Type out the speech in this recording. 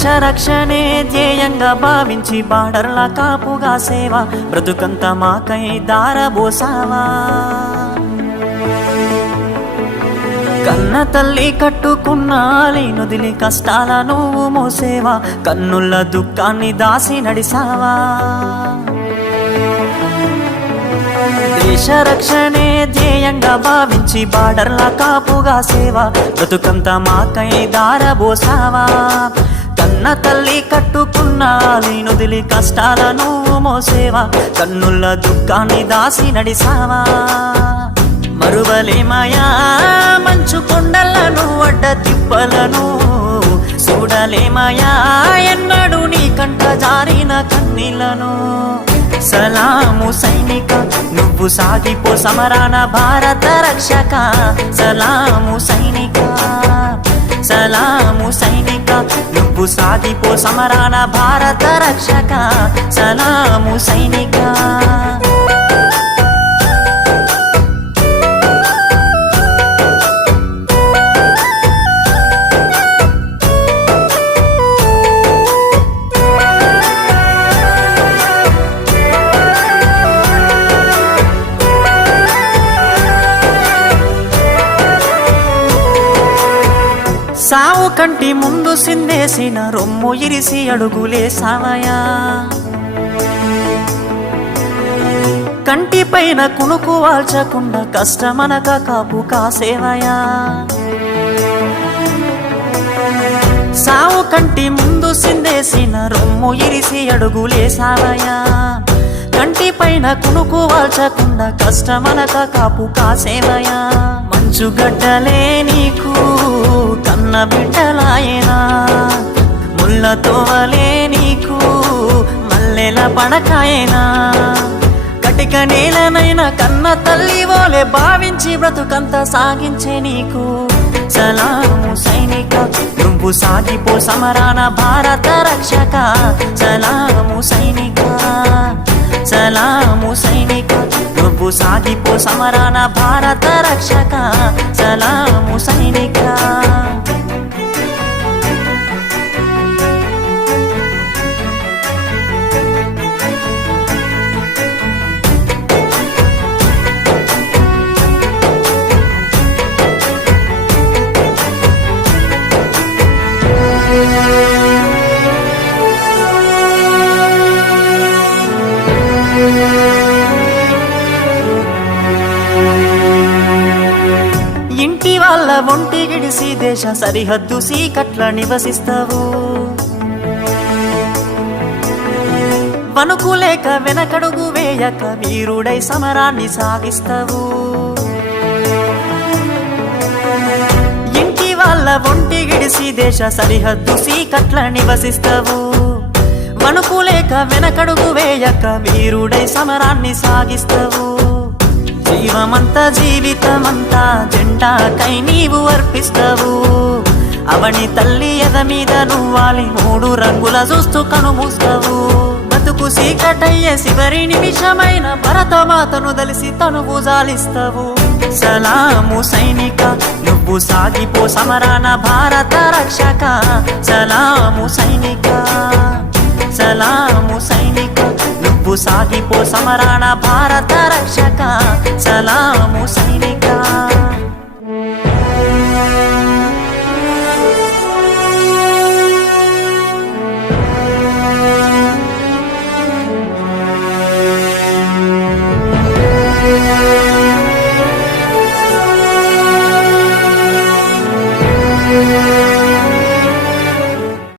దేశ రక్షణే ధ్యేయంగా భావించి బార్డర్ల కాపుగా సేవ బ్రతుకంత మాకై దారబోసావా. కన్న తల్లి కట్టుకున్న లేనుదిలి కష్టాల నువ్వు మోసేవా, కన్నుల దుఃఖాన్ని దాసి నడిసావా. దేశ రక్షణే ధ్యేయంగా భావించి బార్డర్ల కాపుగా సేవ బ్రతుకంత మాకై దారబోసావా. కన్న తల్లి కట్టుకున్న లేనుదిలి కష్టాల నువ్వు మోసేవా, కన్నుల దుఃఖాన్ని దాసి నడిసావా. మరువలేమయా మంచు కొండలను అడ్డ తిప్పలను, చూడలేమయా ఎన్నడు నీ కంట జారిన కన్నీళ్లను. సలాము సైనిక నువ్వు సాగిపో సమరాన భారత రక్షక. సలాము సైనిక, సలాము సైనిక నువ్వు సాగిపో సమరాన భారత రక్షక. సలాము సైనిక. సావు కంటి ముందు సిందేసిన రొమ్ము ఇరిసి అడుగులేసావయా. కంటి పైన కునుకు వాల్చకుండా కష్టమనక కాపు కాసేవయా. సావు కంటి ముందు సిందేసిన రొమ్ము ఇరిసి అడుగులేసావయా. కంటి పైన కునుకు వాల్చకుండా కష్టమనక కాపు కాసేవయా. మంచు గడ్డలే నీకు కన్న బిడ్డలాయనా, ముళ్ళతో వలే నీకు మల్లెల పడకాయనా. కటిక నేలనైనా కన్న తల్లి వోలే భావించి బ్రతుకంత సాగించే నీకు. సలాము సైనిక నువ్వు సాగిపో సమరాన భారత రక్షక. సలాము సైనిక, సలాము సైనిక నువ్వు సాగిపో సమరాన భారత రక్షక. సలాము సైనిక. ఇంటి వాళ్ళ ఒంటి గిడిసి దేశ సరిహద్దు సీకట్ల నివసిస్తావు. వణుకులేక వెనకడుగు వేయక వీరుడై సమరాన్ని సాగిస్తావు. ఇంటి వాళ్ళ ఒంటి గిడిసి దేశ సరిహద్దు సీకట్ల నివసిస్తావు. వణుకులేక వెనకడుగు వేయక వీరుడై సమరాన్ని సాగిస్తావు. జీవమంతా జీవితమంతా జెండాకై నీవు అర్పిస్తావు. అవని తల్లి ఎద మీద నువ్వాలి మూడు రంగుల చూస్తూ కనుమూస్తావు. బతుకు సీకటయ్యే చివరి నిమిషమైన భరతమాతను దలిసి తనువు జాలిస్తావు. సలాము సైనిక నువ్వు సాగిపో సమరాన భారత రక్షక. సలాము సైనిక, సలాము సైనిక నువ్వు సాగిపో సమరాన భారత రక్షక. సలాము సైనిక.